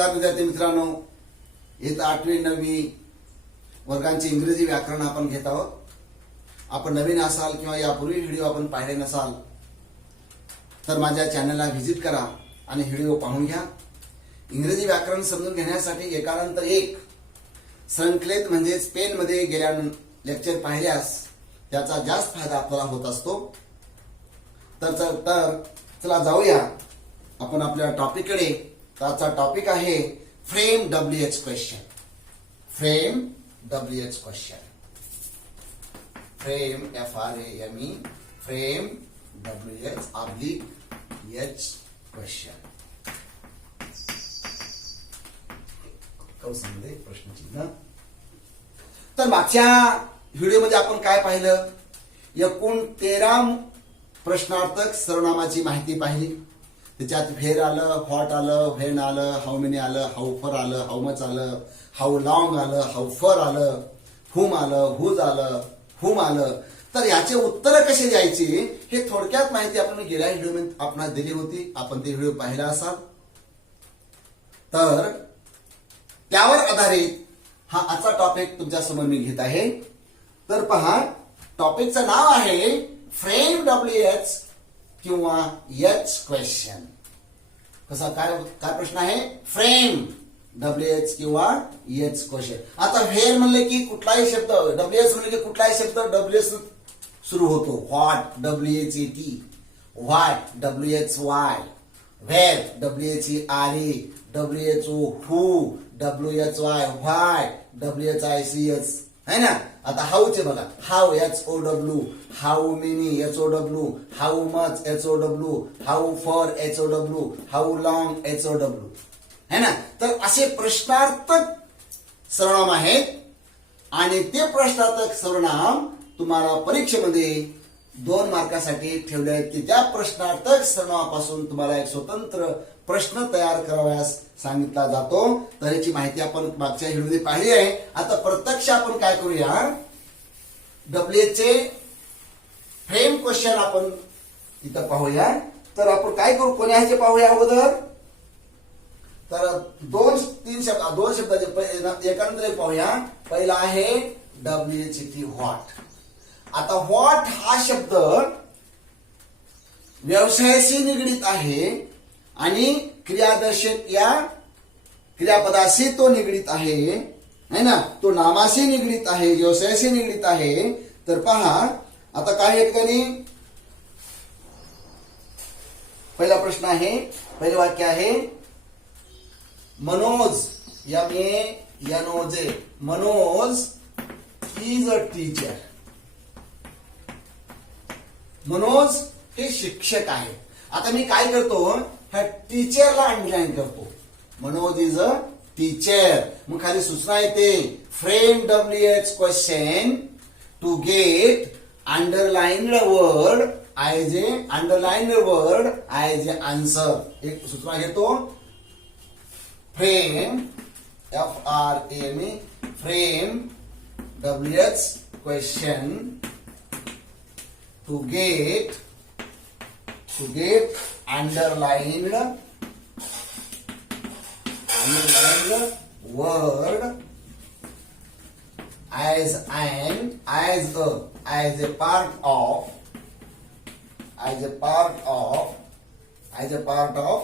नमस्कार विद्यार्थी मित्रांनो, इयत्ता 8वी 9वी वर्गांचे इंग्रजी व्याकरण आपण घेत आहोत. आपण नवीन असाल किंवा यापूर्वी व्हिडिओ आपण पाहिले नसाल तर माझ्या चॅनलला व्हिजिट करा आणि व्हिडिओ पाहून घ्या. इंग्रजी व्याकरण समजून घेण्यासाठी एकानंतर एक संकलित म्हणजे पेन मध्ये गेल्या लेक्चर पाहिल्यास त्याचा जास्त फायदा आपल्याला होत असतो. तर चला जाऊया आपण आपल्या टॉपिककडे. त्याचा टॉपिक आहे frame WH question. Frame WH question. Frame FRAME frame WH question. कौसंमध्ये प्रश्नचिन्ह. तर मागच्या व्हिडिओमध्ये आपण काय पाहिलं? एकूण 13 प्रश्नार्थक सर्वनामाची माहिती पाहिली. त्याच्यात व्हेर आलं, व्हॉट आलं, व्हेन आलं, हाऊ मेनी आलं, हाऊ फर आलं, हाऊ मच आलं, हाऊ लॉंग आलं, हाऊ फर आलं, हुम आलं, हुज आलं, हुम आलं. तर याचे उत्तर कसे द्यायचे हे थोडक्यात माहिती आपण गेल्या व्हिडिओमध्ये आपणास दिली होती. आपण ते व्हिडिओ पाहिला असाल तर त्यावर आधारित हा आजचा टॉपिक तुमच्या समोर मी घेत आहे. तर पहा, टॉपिकचं नाव आहे फ्रेम WH किंवा H क्वेश्चन. कसा काय प्रश्न आहे? फ्रेम WH किंवा H क्वेश्चन. आता व्हेर म्हणले की कुठलाही शब्द, WH म्हणले की कुठलाही शब्द WH सुरू होतो. What WHET, what WHY, where WHERE, WHO, who WHY, why WHICH है ना. आता हाऊचे बघा, how HOW, how many HOW, how much HOW, how far HOW, how long HOW है ना. तर असे प्रश्नार्थक सर्वनाम आहेत आणि ते प्रश्नार्थक सर्वनाम तुम्हाला परीक्षेमध्ये 2 मार्कासाठी ठेवले आहेत की त्या प्रश्नार्थक सर्वनामापासून तुम्हाला एक स्वतंत्र प्रश्न तयार करावयास सांगितला जातो. तर याची माहिती आपण मागच्या व्हिडिओमध्ये पाहिली आहे. आता प्रत्यक्ष आपण काय करूया, WH चे फ्रेम क्वेश्चन आपण इथं पाहूया. तर आपण काय करू, कोणी आहे ते पाहूया अगोदर. तर 2 शब्दाचे एकानंतर एक पाहूया. पहिला आहे WHET, व्हॉट. आता व्हॉट हा शब्द व्यवसायाशी निगडीत आहे आणि क्रियादर्शक या क्रियापदाशी तो निगडीत आहे है ना. तो नामाशी निगडीत आहे, व्यवसायाशी निगडीत आहे. तर पहा आता काय आहे ठिकाणी पहिला प्रश्न आहे, पहिले वाक्य आहे Manoj MANOJ, Manoj is a teacher. Manoj हे शिक्षक आहे. आता मी काय करतो, ह्या टीचरला अंडरलाईन करतो. Manoj is a teacher. मग खाली सूचना येते frame WH question to get underlined word as a answer. एक सूचना घेतो, frame FRAME frame WH question to get underlined word as a part of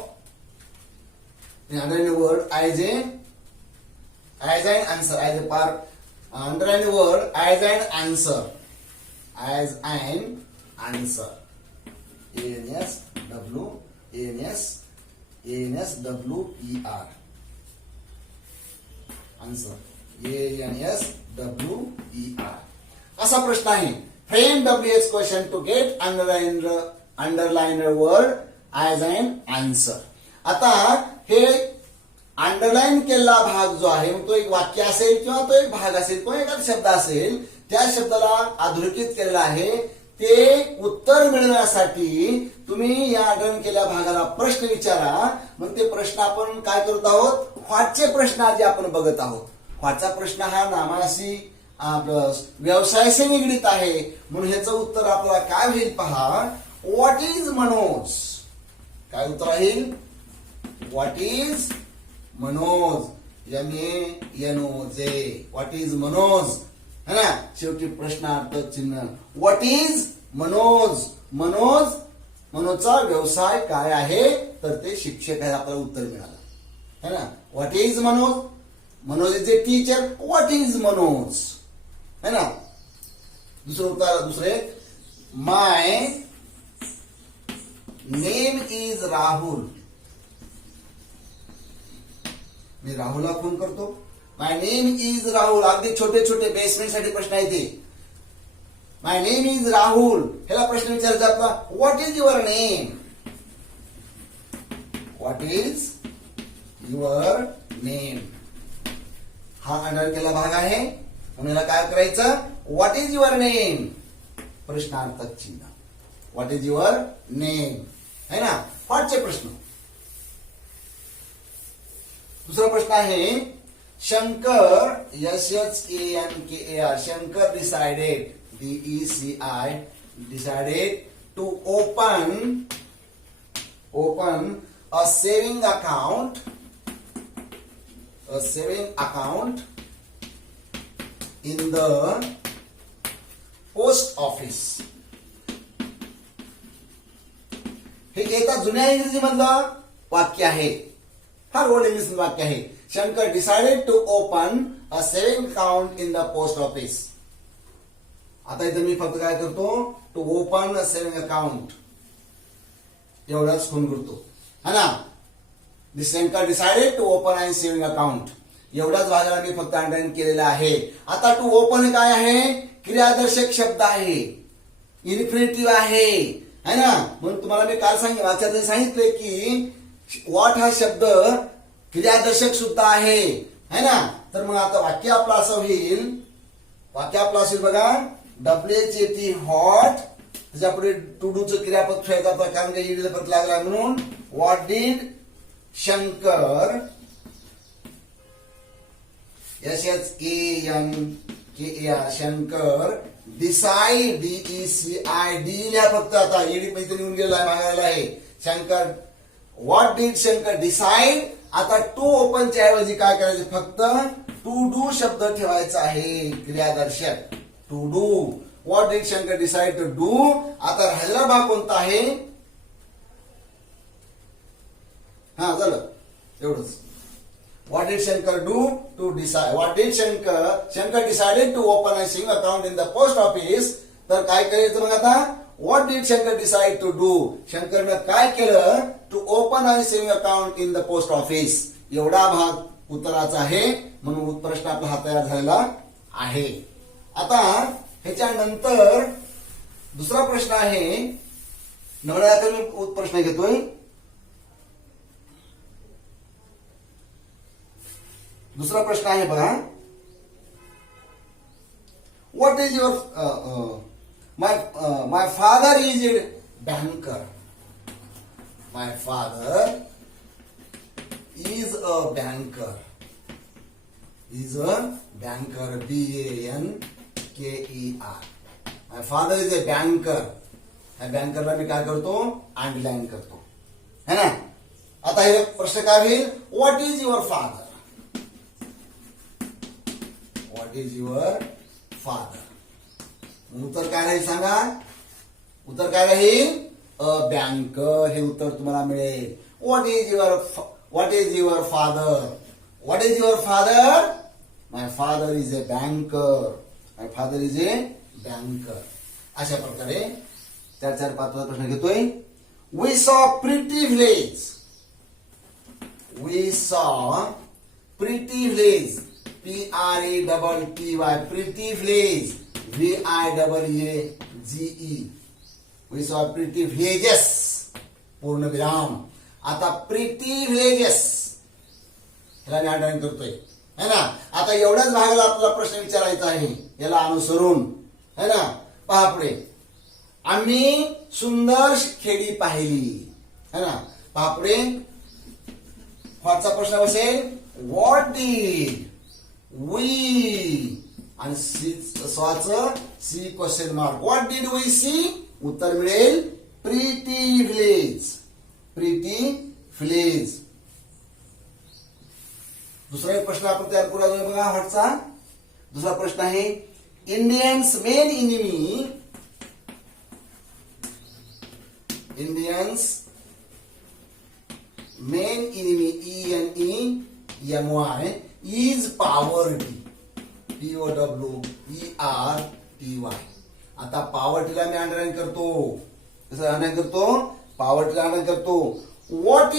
the underlined word as an answer, as a part underlined word as an answer, answer. ANSWER answer. ANSWER असा प्रश्न आहे. Frame WH question to get underlined word as an answer. आता हे underline केलेला भाग जो आहे तो एक वाक्य असेल किंवा तो एक भाग असेल किंवा एखादा शब्द असेल, त्या शब्दाला अधोरेखित केलेला आहे. ते उत्तर मिळवण्यासाठी तुम्ही या अंडरलाईन केलेल्या भागाला प्रश्न विचारा. मग ते प्रश्न आपण काय करत आहोत, व्हॉटचे प्रश्न आधी आपण बघत आहोत. व्हॉटचा प्रश्न हा नामाशी व्यवसायाशी निगडीत आहे. म्हणून ह्याचं उत्तर आपल्याला काय होईल पहा, What is Manoj? काय उत्तर आहे? What is Manoj, MANOJ. What is Manoj, है ना. शेवटी प्रश्नार्थ चिन्ह. What is Manoj. मनोजचा व्यवसाय काय आहे, तर ते शिक्षक आहे. आपल्याला उत्तर मिळालं, है ना. What is Manoj is a teacher. What is Manoj, है ना. दुसरे माय नेम इज राहुल. मी राहुलला फोन करतो. माय नेम इज राहुल. अगदी छोटे छोटे बेसमेंट साठी प्रश्न आहे ते. माय नेम इज राहुल. ह्याला प्रश्न विचारायचा आपला, what is your name. What is your name. हा अंडर केला भाग आहे, म्हणून याला काय करायचं, व्हॉट इज युअर नेम, प्रश्नार्थक चिन्ह. व्हॉट इज युअर नेम, है ना. पाठचे प्रश्न. दुसरा प्रश्न आहे, Shankar SHANKAR Shankar decided DECI decided to open a saving account in the post office. हे एका जुन्या इंग्रजी मधलं वाक्य आहे. हा ओल्ड इंग्लिश वाक्य आहे. Shankar decided to open a saving account in the post office. आता इथे मी फक्त काय करतो, to open a saving account एवढाच फोन करतो, है ना. Shankar decided to open a saving account एवढाच भागाला मी फक्त अंडरलाईन केलेला आहे. आता टू ओपन काय आहे, क्रियादर्शक शब्द आहे, इन्फिनिटिव्ह आहे, है ना. म्हणून तुम्हाला मी काल सांगितले की व्हॉट हा शब्द क्रियादर्शक सुद्धा आहे, है ना. तर मग आता वाक्य आपलं असं होईल, बघा, WHAT हॉट, त्याच्यापुढे टू डू चं क्रियापद ठेवायचं होतं, कारण का ईडीचा पद लागला म्हणून. What did Shankar SHANKAR Shankar decide DECI लिहा फक्त. आता ईडी पैसे निघून गेला मागायला आहे. Shankar what did Shankar decide. आता टू ओपनच्या ऐवजी काय करायचं, फक्त टू डू शब्द ठेवायचा आहे, क्रियादर्शक to do. What did Shankar decide to do. आता राहिलेला भाग कोणता आहे, हा झालं एवढंच. What did Shankar do to decide. What did Shankar decided to open a saving account in the post office. तर काय करायचं मग आता, what did Shankar decide to do. शंकरनं काय केलं, to open a saving account in the post office. एवढा भाग उत्तराचा आहे, म्हणून प्रश्न आपला हा तयार झालेला आहे. आता ह्याच्यानंतर दुसरा प्रश्न आहे, नवरा मी प्रश्न घेतोय. दुसरा प्रश्न आहे बघा, what is your my father is a banker. My father is a banker. BANKER. My father is a banker. या बँकरला मी काय करतो, अंडरलाईन करतो, है ना. आता हे प्रश्न काय होईल, what is your father. What is your father. उत्तर काय राहील सांगा, उत्तर काय राहील, अ बँकर. हे उत्तर तुम्हाला मिळेल. What is your father? What is your father? My father is a banker. My father is a banker. अशा प्रकारे 4-5 प्रश्न घेतोय. We saw pretty village. We saw pretty village. PRETTY. Pretty village. VILLAGE. We saw pretty villages. पूर्ण विराम. आता pretty व्हिलेजेस ह्याला मी underline करतोय, है ना. आता एवढ्याच भागाला आपला प्रश्न विचारायचा आहे, याला अनुसरून, है ना. पहा पुढे, आम्ही सुंदर खेडी पाहिली, है ना. पहा पुढे, व्हॉटचा प्रश्न बसेल, व्हॉट डिड वी, आणि स्वाचं see question mark. What did we see. उत्तर मिळेल प्रिटी व्हिलेज. दुसरा एक प्रश्न आपण तयार करूया बघा व्हॉटचा. दुसरा प्रश्न आहे Indians main enemy. Indians main enemy ENEMY is poverty. POWERTY. आता पॉवर्टीला मी अंडरलाईन करतो. कसं अंडरलाईन करतो? पॉवर्टीला अंडरलाईन करतो. What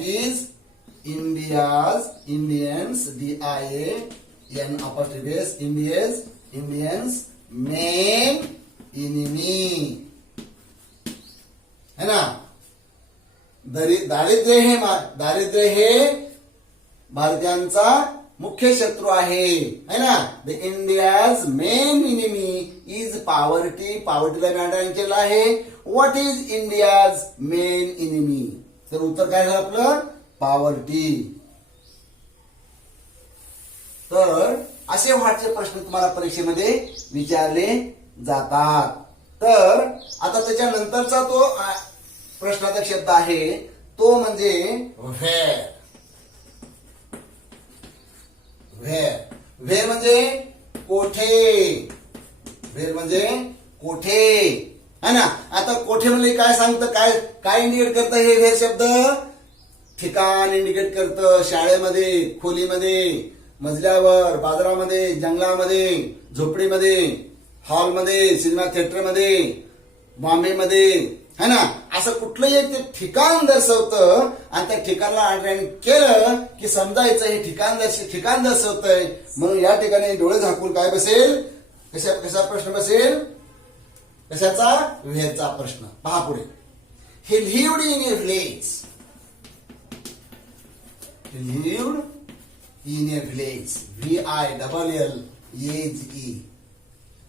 is Indians Indians main enemy है ना. दारिद्र्य हे भारतीयांचा मुख्य शत्रू आहे है ना. The India's main enemy is poverty. पॉवर्टीला मी अंडरलाईन केलं आहे. What is India's main enemy? तर उत्तर काय झालं आपलं? पॉवर्टी. तर असे व्हॉटचे प्रश्न तुम्हाला परीक्षेमध्ये विचारले जातात. तर आता त्याच्यानंतरचा तो प्रश्नाचा शब्द आहे तो म्हणजे व्हेर. व्हेर म्हणजे कोठे. व्हेर म्हणजे कोठे है ना. आता कोठे म्हणजे काय सांगतं? काय इंडिकेट करतं हे व्हेर शब्द? ठिकाण इंडिकेट करतं. शाळेमध्ये, खोलीमध्ये, मजल्यावर, बाजारामध्ये, जंगलामध्ये, झोपडीमध्ये, हॉलमध्ये, सिनेमा थिएटरमध्ये, बॉम्बेमध्ये है ना. असं कुठलंही एक ते ठिकाण दर्शवतं आणि त्या ठिकाणाला अंडरलाईन केलं की समजायचं हे ठिकाण दर्शवतंय. म्हणून या ठिकाणी डोळे झाकून काय बसेल? कसा प्रश्न बसेल? कशाचा? व्हेरचा प्रश्न. पहा पुढे. He lived in a village. VILLEAGE.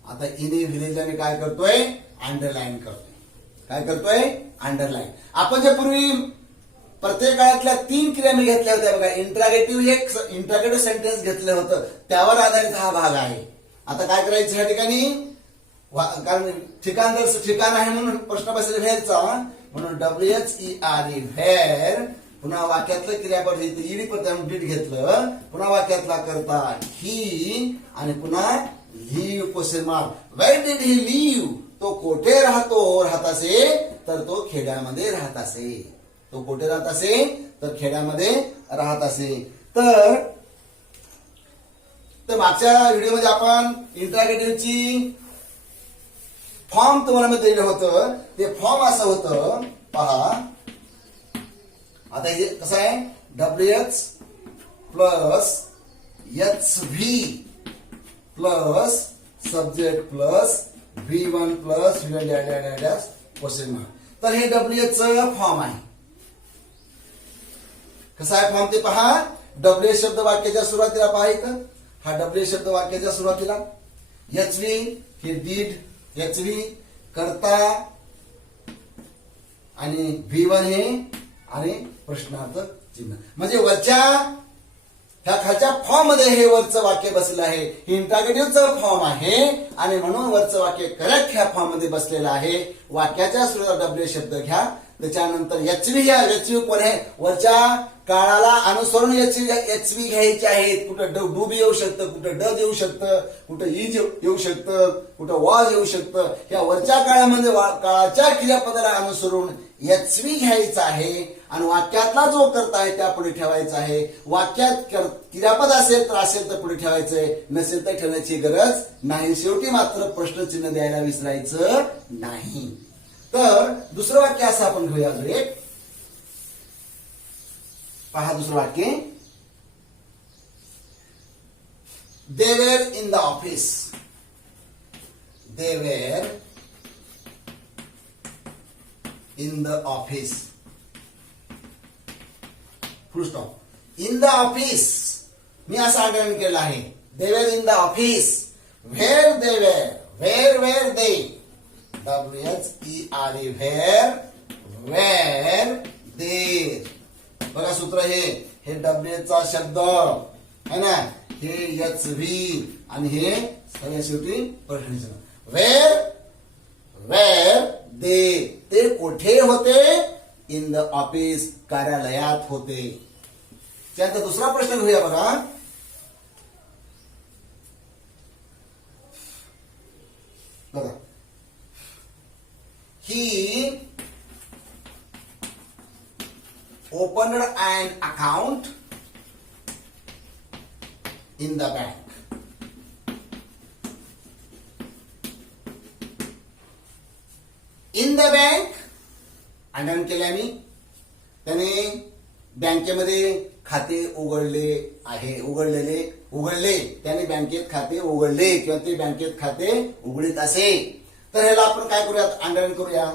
आता इन ए व्हिलेज आणि काय करतोय? अंडरलाईन करतोय. काय करतोय? अंडरलाईन. आपण जे पूर्वी प्रत्येक काळातल्या 3 क्रिया मी घेतल्या होत्या बघा. इंट्रागेटिव्ह सेंटेन्स घेतलं होतं त्यावर आधारित हा भाग आहे. आता काय करायचं या ठिकाणी? कारण ठिकाण आहे म्हणून प्रश्न बसेल व्हेरचा. म्हणून WHERE व्हेर. पुन्हा वाक्यातलं क्रियापद ईडी पद घेतलं. पुन्हा वाक्यातला करता ही आणि पुन्हा live question mark. Where did he live? तो कोठे राहत असे? तर तो खेड्यामध्ये राहत असे. तो कोठे राहत असे? तर खेड्यामध्ये राहत असे. तर मागच्या व्हिडिओमध्ये आपण इंट्रागेटिव्हची फॉर्म तुम्हाला मी दिलं होतं. ते फॉर्म असं होतं पहा. आता हे कसं आहे? WH plus HV plus subject plus V1 plus question mark. तर हे WH च फॉर्म आहे. कसा आहे फॉर्म ते पहा. WH शब्द वाक्याच्या सुरुवातीला पहा इथं. हा WH शब्द वाक्याच्या सुरुवातीला. HV हे डीड. HV करता आणि V1 हे आणि प्रश्नार्थ चिन्ह. म्हणजे वरच्या ह्या खालच्या फॉर्म मध्ये हे वरचं वाक्य बसलेलं आहे. हे इंट्रागेटिव्हचं फॉर्म आहे आणि म्हणून वरचं वाक्य करेक्ट ह्या फॉर्म मध्ये बसलेलं आहे. वाक्याच्या सुरुवातीला WH शब्द घ्या. त्याच्यानंतर HV कोण आहे? वरच्या काळाला अनुसरून HV घ्यायचे आहेत. कुठं डू बी येऊ शकतं, कुठं ड येऊ शकतं, कुठं इज येऊ शकतं, कुठं वॉज येऊ शकतं. या वरच्या काळामध्ये काळाच्या क्रियापदाला अनुसरून HV घ्यायचा आहे आणि वाक्यातला जो करता आहे त्या पुढे ठेवायचा आहे. वाक्यात क्रियापद असेल तर पुढे ठेवायचंय, नसेल तर ठेवण्याची गरज नाही. शेवटी मात्र प्रश्नचिन्ह द्यायला विसरायचं नाही. तर दुसरं वाक्य असं आपण घेऊया. एक पहा दुसरं वाक्य. They were in the office. They were in the office. Full stop. In the office मी असं अंडरलाईन केलं आहे. They were in the office. Where they were. Were they. WHERE where there. बघा सूत्र हे WH चा शब्द है ना. हे HV आणि हे सगळ्या शेवटी प्रश्न. वेर दे. ते कोठे होते? इन द ऑफिस, कार्यालयात होते. त्यानंतर दुसरा प्रश्न घेऊया बघा. बघा, ही opened an account in the bank. In the bank underline केले आम्ही. त्याने बँकेमध्ये खाते उघडले आहे. उघडले त्याने बँकेत खाते उघडले किंवा ते बँकेत खाते उघडीत असे. तर ह्याला आपण काय करूया, अंडरलाईन करूया.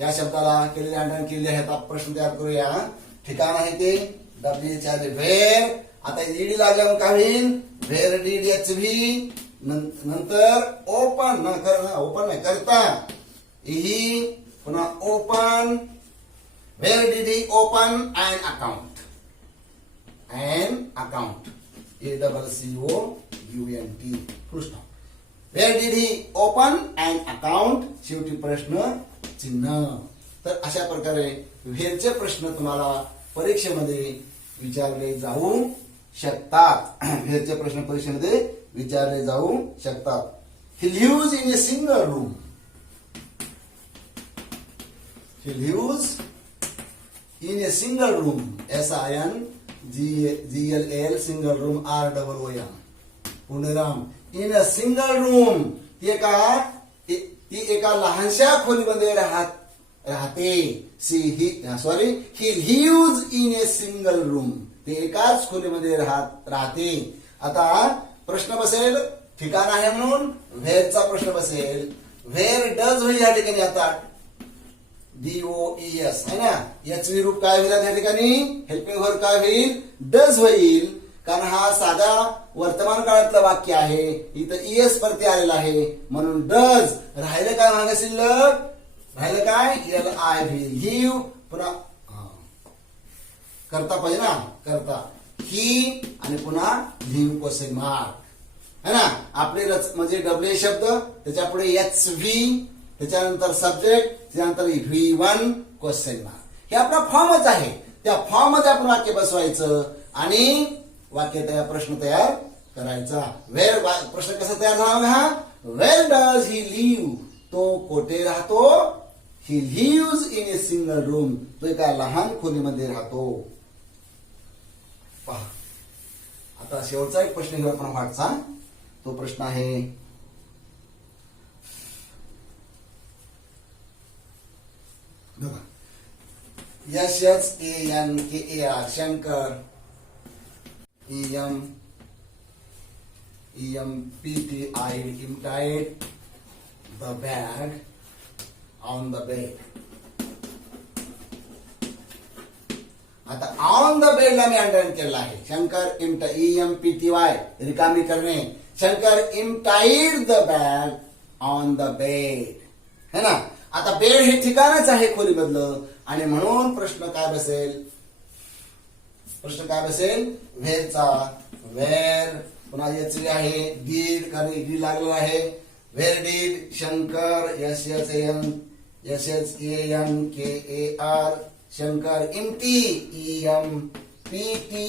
या शब्दाला केलेले अंडरलाईन केलेले आहेत. आपण प्रश्न तयार करूया. ठिकाण आहे ते डब्ल्यूएच आहे व्हेर. आता ईडी लागल्यावर काय होईल, व्हेर डीड एच व्ही. नंतर ओपन नाही करता ही पुन्हा open. Where did he open and account. ACCOUNT full stop. Where did he open and account. शेवटी प्रश्न चिन्ह. तर अशा प्रकारे व्हेरचे प्रश्न तुम्हाला परीक्षेमध्ये विचारले जाऊ शकतात. व्हेरचे प्रश्न परीक्षेमध्ये विचारले जाऊ शकतात. He lives in a single room. He lives in a single room. SINGLL single room ROOM. पुनराम. In a single room. ती एका लहानशा खोलीमध्ये राहते. He lives in a single room. ते एकाच खोलीमध्ये राहते. आता प्रश्न बसेल ठिकाण आहे म्हणून व्हेरचा प्रश्न बसेल. व्हेर डज होईल या ठिकाणी. आता DOES है ना. याचे रूप काय होईल त्या ठिकाणी, हेल्पिंग वर्ब काय होईल, डज होईल. कारण हा साधा वर्तमान काळातलं वाक्य आहे. इथं ES परती आलेला आहे म्हणून डज. राहिलं काय मागे शिल्लक, राहिलं काय LI होईल. लिव्ह पुन्हा करता पाहिजे ना, करता ही आणि पुन्हा लिव्ह क्वेश्चन मार्क है ना. आपले म्हणजे डब्ल्यू शब्द त्याच्या पुढे HV, त्याच्यानंतर सब्जेक्ट, त्यानंतर V1 क्वेश्चन मार्क. हे आपला फॉर्मच आहे. त्या फॉर्म मध्ये आपण वाक्य बसवायचं आणि प्रश्न तयार करायचा. वेर प्रश्न कसा तयार झाला हा, वेर डज ही लिव्ह. तो कोठे राहतो. He lives in a single room. तो एका लहान खोलीमध्ये राहतो. पहा आता शेवटचा एक प्रश्न घेऊ आपण पाठचा. तो प्रश्न आहे बघा. SHANKAR Shankar. EMPTI emptied the bag on the bed. आता ऑन द बेड ला मी अंडरलाईन केला आहे. शंकर EMPTY रिकामी करणे. Shankar emptied the bag on the bed है ना. आता बेड हे ठिकाणच आहे खोलीमधलं आणि म्हणून प्रश्न काय बसेल, व्हेरचा. वेर पुन्हा याचे आहे डीड, कारण डीड लागलेला आहे. Where did Shankar SHANKAR Shankar empty EMPTY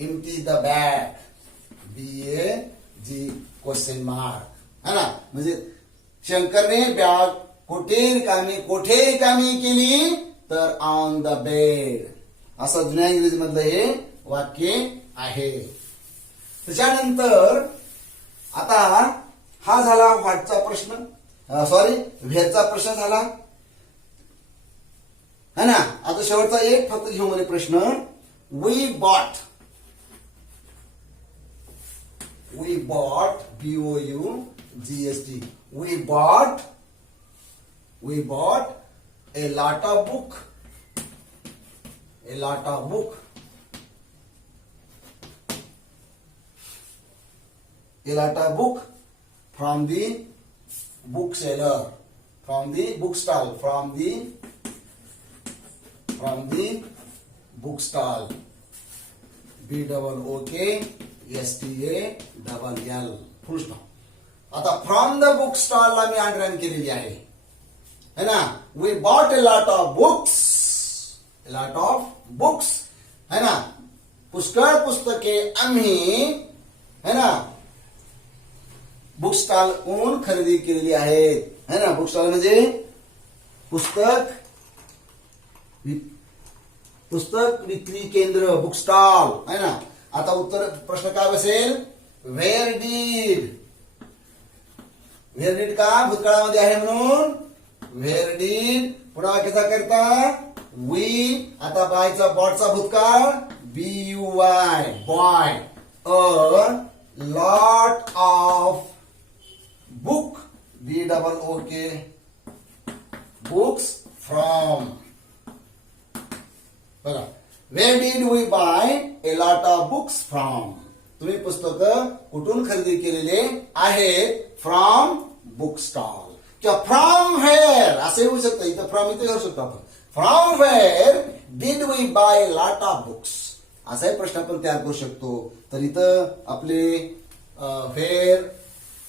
empty the bag BAG question mark है ना. म्हणजे शंकरने बॅग कोठे रिकामी केली, तर ऑन द बेड. असं जुन्या इंग्रजी मधलं हे वाक्य आहे. त्याच्यानंतर आता हा झाला व्हॉटचा प्रश्न, व्हेरचा प्रश्न झाला है ना. आता शेवटचा एक फक्त घेऊ मध्ये प्रश्न. We bought BOUGST. We bought a lot of book. A lot of book from the bookseller, from the bookstall, from the bookstall. BOOKSTALL. Full stop. आता फ्रॉम द बुक स्टॉल ला मी अंडरलाईन केलेली आहे. है ना. We bought a lot of books, है ना. पुष्कळ पुस्तके आम्ही, है ना, बुक स्टॉल ऊन खरेदी केलेली आहेत, है ना. बुक स्टॉल म्हणजे पुस्तक विक्री केंद्र, बुक स्टॉल, है ना. आता उत्तर प्रश्न काय बसेल, व्हेअर डीड का भूतकाळामध्ये आहे म्हणून व्हेअर डीड. पुन्हा वाक्याचा करता वी. आता बायचा बॉटचा भूतकाळ BUY, bought. A lot of book, BOOK, books from. बघा, where did we buy a lot of books from. तुम्ही पुस्तकं कुठून खरेदी केलेले आहेत, फ्रॉम बुक स्टॉल किंवा फ्रॉम व्हेअर असं येऊ शकतं. इथं फ्रॉम इथे करू शकतो आपण. From where did we buy lot of books असाही प्रश्न आपण तयार करू शकतो. तर इथं आपले व्हेअर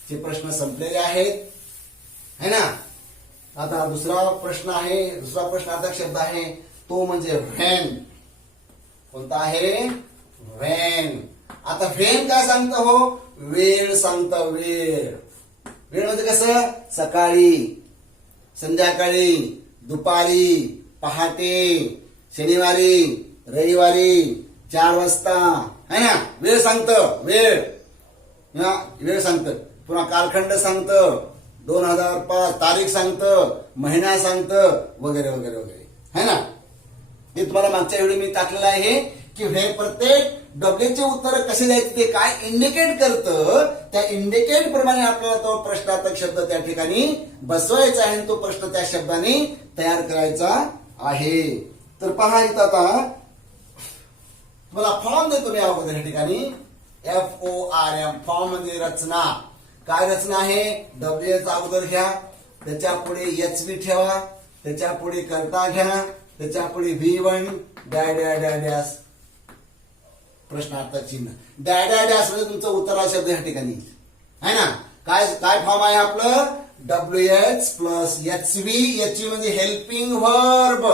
चे प्रश्न संपलेले आहेत, है ना. आता दुसरा प्रश्नार्थक शब्द आहे तो म्हणजे व्हेन. कोणता आहे, व्हेन. आता व्हेन काय सांगतं हो, वेळ सांगतं. वेळ म्हणजे कसं, सकाळी, संध्याकाळी, दुपारी, पहाटे, शनिवारी, रविवारी, 4 वाजता, है ना. वेळ सांगतं, वेळ सांगतं. पुन्हा कालखंड सांगतं, 2005, तारीख सांगतं, महिना सांगतं, वगैरे वगैरे वगैरे, है ना. हे तुम्हाला मागच्या व्हिडिओ मी टाकलेलं आहे की हे प्रत्येक डब्ल्यूचे उत्तर कसे द्यायचे ते काय इंडिकेट करतं, त्या इंडिकेट प्रमाणे आपल्याला तो प्रश्नार्थक शब्द त्या ठिकाणी बसवायचा आहे आणि तो प्रश्न त्या शब्दाने तयार करायचा आहे. तर पहा इथं आता तुम्हाला फॉर्म देतो मी अगोदर या ठिकाणी. FORM, फॉर्म म्हणजे रचना. काय रचना आहे, डब्ल्यूचा अगोदर घ्या, त्याच्या पुढे HV ठेवा, त्याच्या पुढे कर्ता घ्या, त्याच्या पुढे V1 डॅश प्रश्नार्थक चिन्ह. डॅश म्हणजे तुमचं उत्तरा शब्द या ठिकाणी, है ना. काय फॉर्म आहे आपलं, WH प्लस HV म्हणजे हेल्पिंग वर्ब,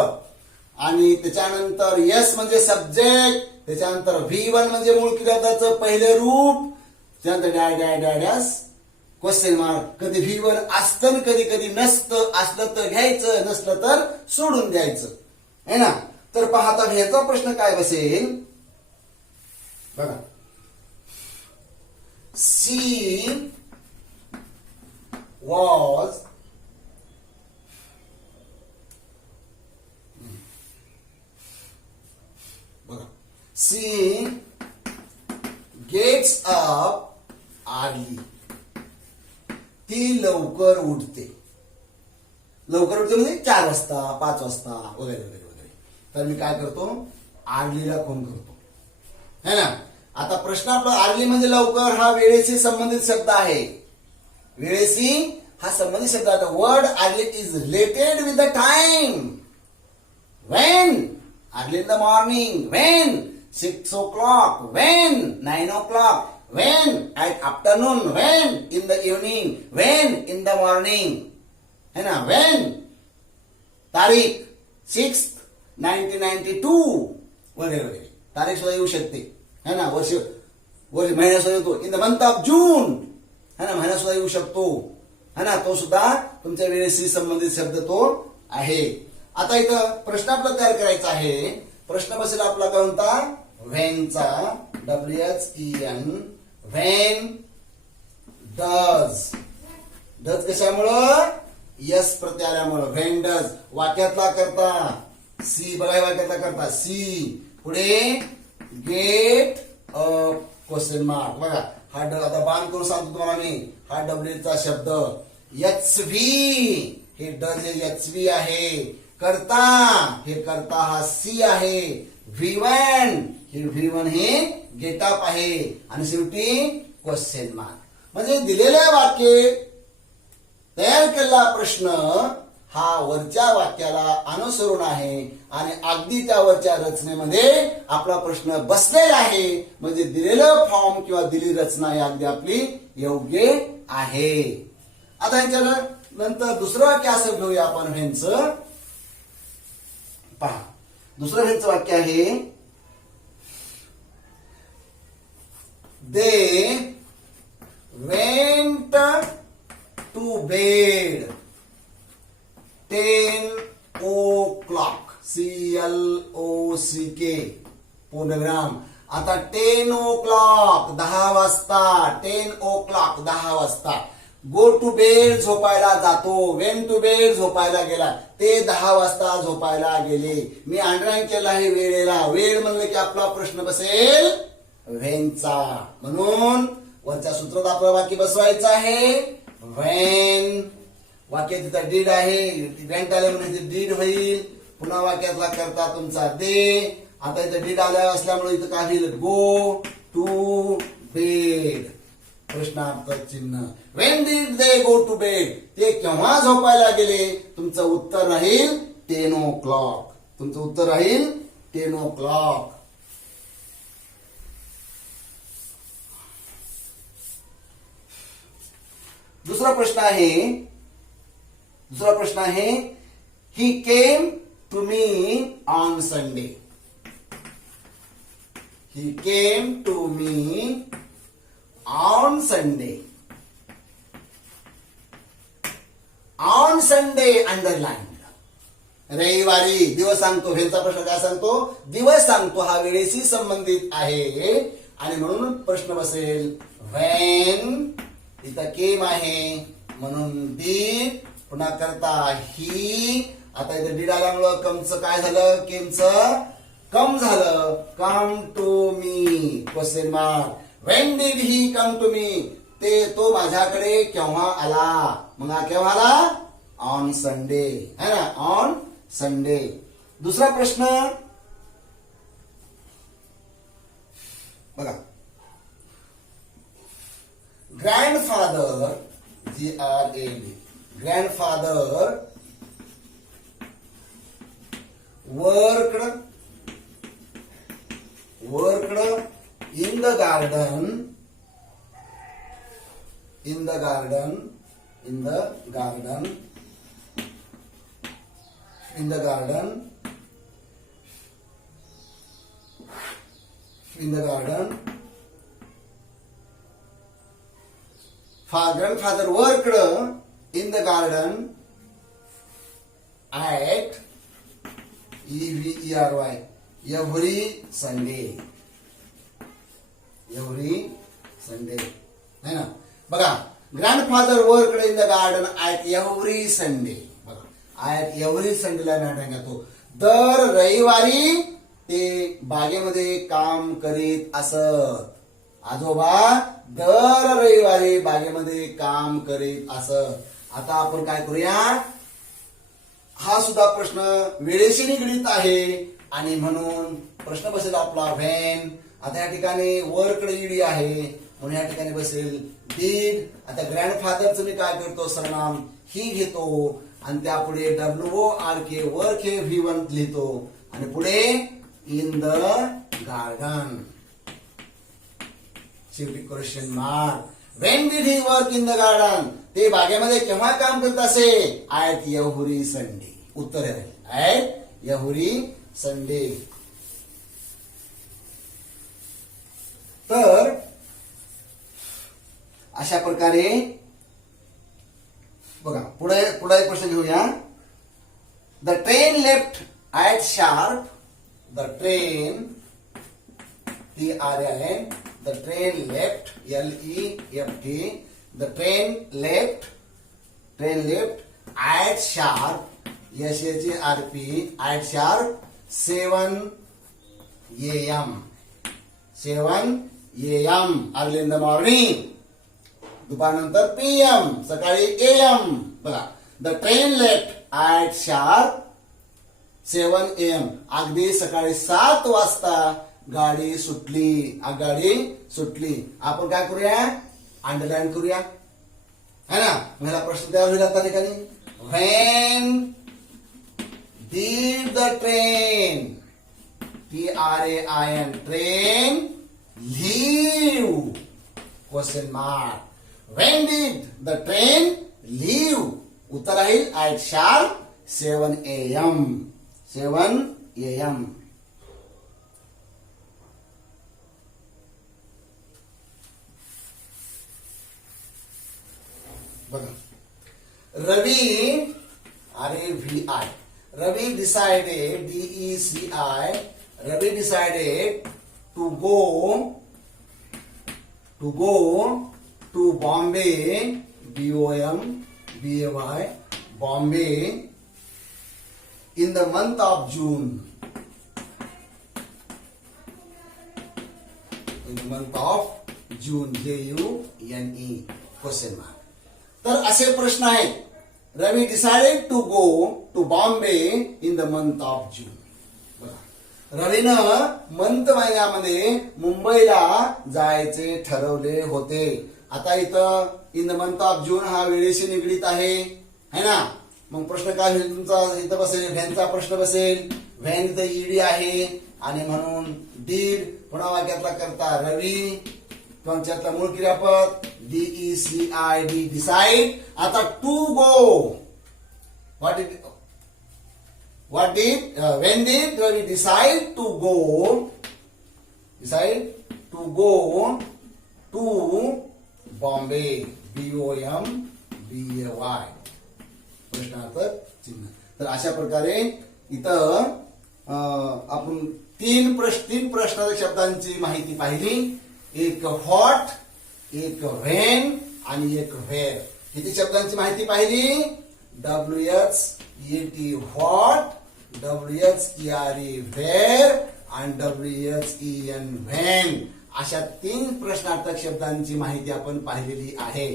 आणि त्याच्यानंतर S म्हणजे सब्जेक्ट, त्याच्यानंतर V1 म्हणजे मूळ क्रियापदाचं पहिले रूप, त्यानंतर डॅश क्वेश्चन मार्क. कधी V1 असतं, कधी नसतं, असलं तर घ्यायचं, नसलं तर सोडून द्यायचं, है ना. तर पाहता ह्याचा प्रश्न काय बसेल बघा. सी वॉज बघा, सी गेट्स अप अर्ली. ती लवकर उठते. लवकर उठते म्हणजे 4 वाजता, 5 वाजता, वगैरे वगैरे वगैरे. तर मी काय करतो, आर्लीला फोन करतो, है ना. आता प्रश्न आपला आर्ली म्हणजे लवकर हा वेळेशी संबंधित शब्द आहे. वेळेशी हा संबंधित शब्द आहे. Word early is related with the time. When early in the morning, when 6 o'clock, when 9 o'clock, when at afternoon, when in the evening, when in the morning, है ना. when तारीख 6th 1992 वगैरे वगैरे तारीख सुद्धा येऊ शकते, है ना. वर्ष महिना सुद्धा येतो. इन द मंथ ऑफ जून, है ना, महिना सुद्धा येऊ शकतो, है ना. तो सुद्धा तुमच्या वेळेशी संबंधित शब्द तो आहे. आता इथं प्रश्न आपला तयार करायचा आहे. प्रश्न बसेल आपला कोणता, व्हेनचा, WHEN. व्हेन डज कशामुळं, यस प्रत्यय आल्यामुळं. When does. वाक्यातला करता सी. बघा वाक्यातला करता सी. पुढे गेट अप क्वेश्चन मार्क. बघा हा आता बांध करून सांगतो तुम्हाला मी. हा डब्ल्यूचा शब्द HV, हे डज HV आहे. करता, हे करता हा सी आहे. V1 हे गेट अप आहे. आणि शेवटी क्वेश्चन मार्क. म्हणजे दिलेल्या वाक्य तयार केलेला प्रश्न हा वरच्या वाक्याला अनुसरून आहे आणि अगदी त्या वरच्या रचनेमध्ये आपला प्रश्न बसलेला आहे. म्हणजे दिलेलं फॉर्म किंवा दिलेली रचना ही अगदी आपली योग्य आहे. आता ह्याच्यानं नंतर दुसरं वाक्य असं घेऊया आपण व्हेनचं. पहा, दुसरं व्हेनचं वाक्य आहे, they went to bed 10 o'clock. CLOCK पूर्णविराम. आता 10 o'clock 10 वाजता. 10 o'clock 10 वाजता. गो टू बेड झोपायला जातो. वेन टू बेड झोपायला गेला. ते 10 वाजता झोपायला गेले. मी अंडरलाईन केला आहे वेळेला. वेळ म्हणलं की आपला प्रश्न बसेल व्हेनचा. म्हणून वरच्या सूत्रात आपलं वाक्य बसवायचं आहे व्हेन. वाक्य तिथं डीड आहे. वेंट आले म्हणजे डीड होईल. पुन्हा वाक्यातला करता तुमचा दे. आता इथं डीड आल्या असल्यामुळे इथं काय होईल, गो टू बेड. प्रश्नार्थ चिन्ह. When did they go to bed. ते केव्हा झोपायला गेले. तुमचं उत्तर राहील 10 o'clock. तुमचं उत्तर राहील 10 o'clock. दुसरा प्रश्न आहे he came to me on Sunday. He came to me on Sunday. On Sunday underline. रविवारी. दिवस सांगतो. ह्याचा प्रश्न काय सांगतो, दिवस सांगतो. हा वेळेशी संबंधित आहे आणि म्हणून प्रश्न बसेल व्हेन. इथं केम आहे म्हणून डीड. पुन्हा करता ही. आता इथं डीड आल्यामुळं कमचं काय झालं, केमचं कम झालं. Come to me question mark. When did he come to me. ते तो माझ्याकडे केव्हा आला. मग हा केव्हा आला, ऑन संडे है ना, ऑन संडे. दुसरा प्रश्न बघा. Grandfather GRAD. Grandfather worked in the garden grandfather worked in the garden at EVERY every Sunday. है ना. बघा, grandfather worked in the garden at every Sunday. बघा, ॲट एव्हरी संडेला नाटक तो दर रविवारी ते बागेमध्ये काम करीत असत. आजोबा दर रविवारी बागेमध्ये काम करीत असत. आता आपण काय करूया, हा सुद्धा प्रश्न वेळेशी निगडीत आहे आणि म्हणून प्रश्न बसेल आपला व्हेन. आता या ठिकाणी वर्कड ईडी आहे म्हणून या ठिकाणी बसेल डीड. आता ग्रँडफादरचं मी काय करतो, सर्वनाम ही घेतो आणि त्यापुढे WORK वर्क हे V1 लिहितो आणि पुढे इन द गार्डन शेवटी question mark. When did he work in the garden. ते बागेमध्ये केव्हा काम करत असे, ॲट एव्हरी संडे. उत्तर आहे ॲट एव्हरी संडे. तर अशा प्रकारे बघा, पुढे प्रश्न घेऊया. The train left at sharp. The train TRAN. The train left LEFT. The train left at sharp SHARP at sharp 7 AM. 7 AM early in the morning. दुपारनंतर PM, सकाळी AM. बघा, the train left at sharp 7 AM. अगदी सकाळी 7 वाजता गाडी सुटली. आपण काय करूया, अंडरलाईन करूया है ना. मला प्रश्न तयार होईल आता ठिकाणी. When did the train TRAIN train leave question mark. When did the train leave उत्तर राहील ॲट शार्प 7 AM. 7 AM. बघा, रवी RAVI. Ravi decided, DECI, Ravi decided to go to Bombay, BOMBAY, Bombay, in the month of June. In the month of June, JUNE, question mark. तर असे प्रश्न आहेत. Ravi decided to go to Bombay in the month of June. रवीनं month महिन्यामध्ये मुंबईला जायचे ठरवले होते. आता इथं in the month of June हा वेळेशी निगडीत आहे, है ना. मग प्रश्न काय होईल तुमचा, इथं बसेल व्हॅनचा प्रश्न बसेल. व्हॅन इथं ईडी आहे आणि म्हणून डीड पुन्हा वाक्यातला करता रवी, पंचायतला मूळ क्रियापद DECID, डिसाइड. आता to go, when did Ravi decide to go to Bombay, BOMBAY, प्रश्नार्थक चिन्ह. तर अशा प्रकारे इथं आपण तीन प्रश्नार्थक शब्दांची माहिती पाहिली. एक व्हॉट, एक व्हेन आणि एक व्हेअर. किती शब्दांची माहिती पाहिली? WHET व्हॉट, WHERE व्हेअर आणि WHEN व्हेन. अशा तीन प्रश्नार्थक शब्दांची माहिती आपण पाहिलेली आहे,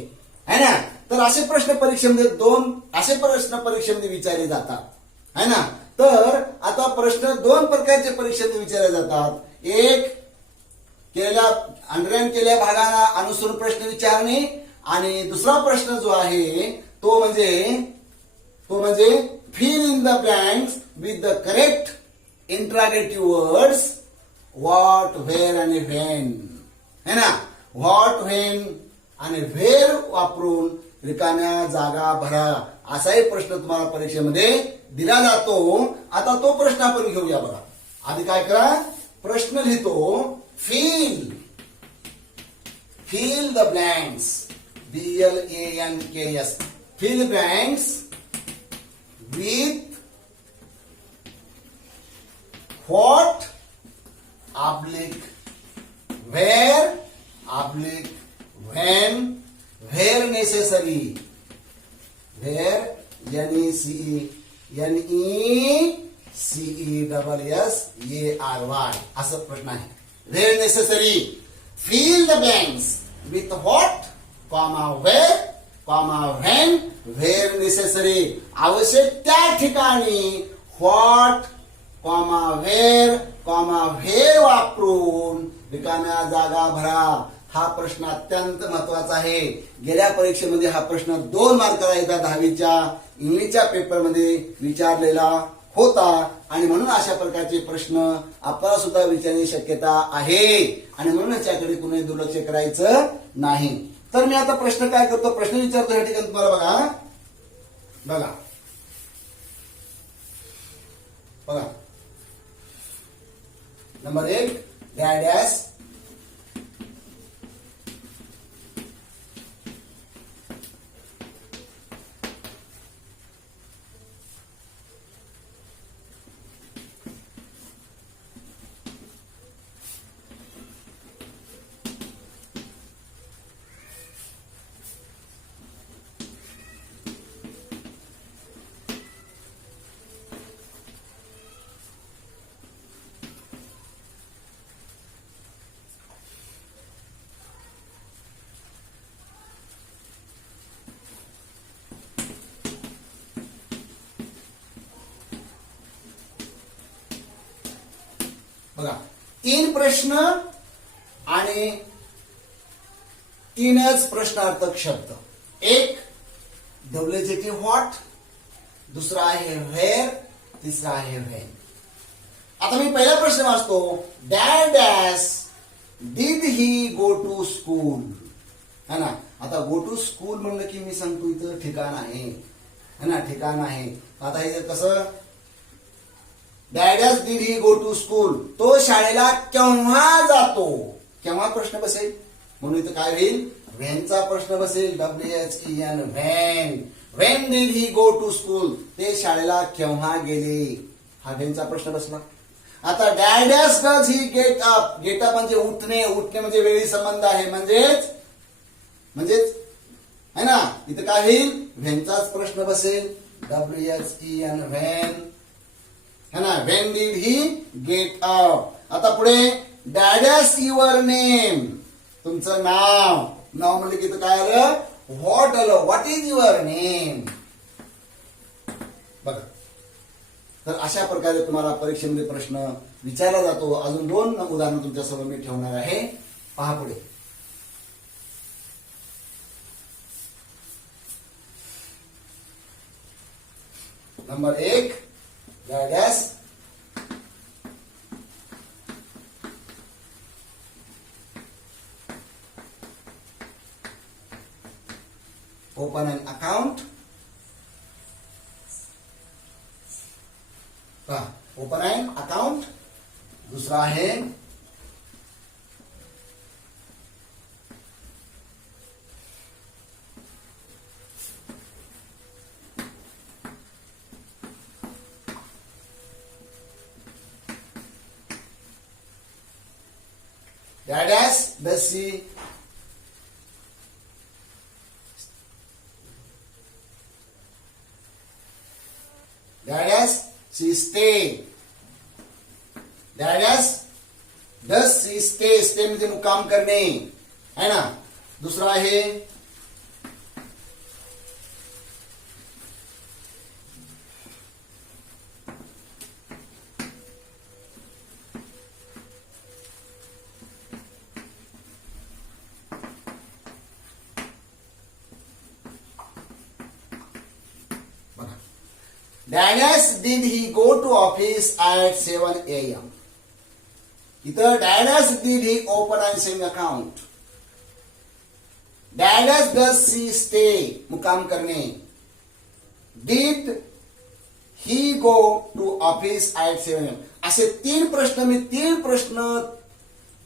है ना. तर असे प्रश्न परीक्षेमध्ये विचारले जातात, है ना. तर आता प्रश्न दोन प्रकारचे परीक्षेमध्ये विचारले जातात. एक अंडरलाईन केलेल्या भागाला अनुसरून प्रश्न विचारणे आणि दुसरा प्रश्न जो आहे तो म्हणजे fill in the blanks with the correct interrogative words what, where आणि व्हेन, है ना. व्हॉट, व्हेन आणि व्हेअर वापरून रिकाम्या जागा भरा, असाही प्रश्न तुम्हाला परीक्षेमध्ये दिला जातो. आता तो प्रश्न आपण घेऊया. बघा, आधी काय करा, प्रश्न लिहितो. Fill the blanks, BLANKS, fill the blanks with what, where, when, where necessary, where, NECESSARY, असा प्रश्न आहे. Where necessary, fill the blanks with what, where, when, where necessary. आवश्यक त्या ठिकाणी what, where, where वापरून रिकाम्या जागा भरा. हा प्रश्न अत्यंत महत्वाचा आहे. गेल्या परीक्षेमध्ये हा प्रश्न 2 मार्काला एकदा 10वीच्या इंग्लिशच्या पेपरमध्ये विचारलेला होता आणि म्हणून अशा प्रकारचे प्रश्न आपल्याला सुद्धा विचारण्याची शक्यता आहे आणि म्हणून याच्याकडे कुणी दुर्लक्ष करायचं नाही. तर मी आता प्रश्न काय करतो, प्रश्न विचारतो या ठिकाणी तुम्हाला. बघा नंबर 1, डॅश बघा, 3 प्रश्न आणि 3च प्रश्नार्थक शब्द. एक WHET व्हॉट, दुसरा आहे व्हेअर, तिसरा आहे व्हेन. आता मी पहिला प्रश्न वाचतो. Dash did he go to school, है ना. आता गो टू स्कूल म्हणलं की मी सांगतो इथं ठिकाण आहे. है ना, ठिकाण आहे. आता हे कसं, डॅडॅस did he go to school, तो शाळेला केव्हा जातो, केव्हा प्रश्न बसेल, म्हणून इथं काय होईल, व्हेनचा प्रश्न बसेल. WHEN, when. When did he go to school, ते शाळेला केव्हा गेले, हा व्हेनचा प्रश्न बसला. आता डॅडॅस does he get up, get up म्हणजे उठणे, उठणे म्हणजे वेळी संबंध आहे, म्हणजेच है ना, इथं काय होईल, व्हेनचाच प्रश्न बसेल. WHEN, व्हेन, है ना, when did he get up. आता पुढे डॅडॅस युअर नेम, तुमचं नाव, नाव म्हणजे की काय आलं, व्हॉट आलं, व्हॉट इज युअर नेम. बघा, तर अशा प्रकारे तुम्हाला परीक्षेमध्ये प्रश्न विचारला जातो. अजून 2 उदाहरणं तुमच्यासमोर मी ठेवणार आहे, पहा पुढे. नंबर 1, डॅडॅस open an account, open an account. दुसरा आहे डॅडॅस डज सी डॅडॅस सी स्टे, डॅडॅस डज सी स्टे, स्टे म्हणजे मुक्काम करणे, है ना. दुसरा आहे डॅडॅस did he go to office at 7 AM. इथं डॅडॅस did he open and saving account. डॅडॅस डज सी स्टे, मुक्काम करणे. Did he go to office at 7 AM. असे 3 प्रश्न मी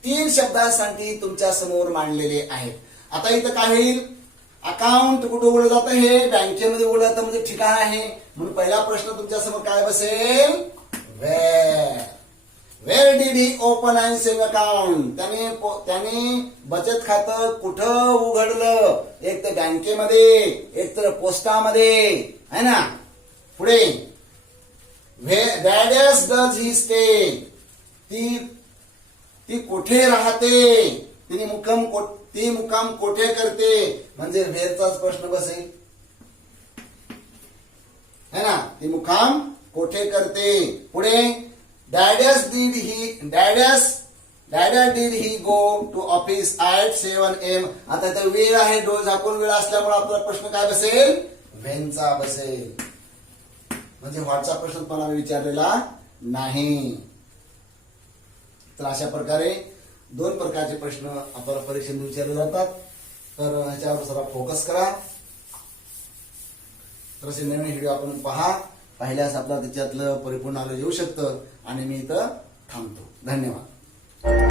3 शब्दांसाठी तुमच्या समोर मांडलेले आहेत. आता इथं काय होईल, अकाउंट कुठं उघडलं जातं, हे बँकेमध्ये उघडलं जातं, म्हणजे ठिकाण आहे, म्हणून पहिला प्रश्न तुमच्या समोर काय बसेल, where. Where did he open and save account, त्याने बचत खातं कुठं उघडलं, एक तर बँकेमध्ये, एक तर पोस्टामध्ये, है ना. पुढे डॅडॅस डज ही स्टे, ती कुठे राहते, ती मुक्काम कोठे करते, म्हणजे वेअरचाच प्रश्न बसेल, है ना. ती मुक्काम कोठे करते. पुढे डॅडॅस did he go to office at 7 AM. आता इथं वेळ आहे, डोळ झाकून वेळ असल्यामुळे आपला प्रश्न काय बसेल, व्हेनचा बसेल, म्हणजे व्हॉटचा प्रश्न तुम्हाला विचारलेला नाही. तर अशा प्रकारे 2 प्रकारचे प्रश्न आपल्याला परीक्षेत विचारले जातात. तर ह्याच्यावर जरा फोकस करा. तर असे नवीन व्हिडिओ आपण पाहिल्यास आपल्याला त्याच्यातलं परिपूर्ण नॉलेज येऊ शकतं. आणि मी इथं थांबतो. धन्यवाद.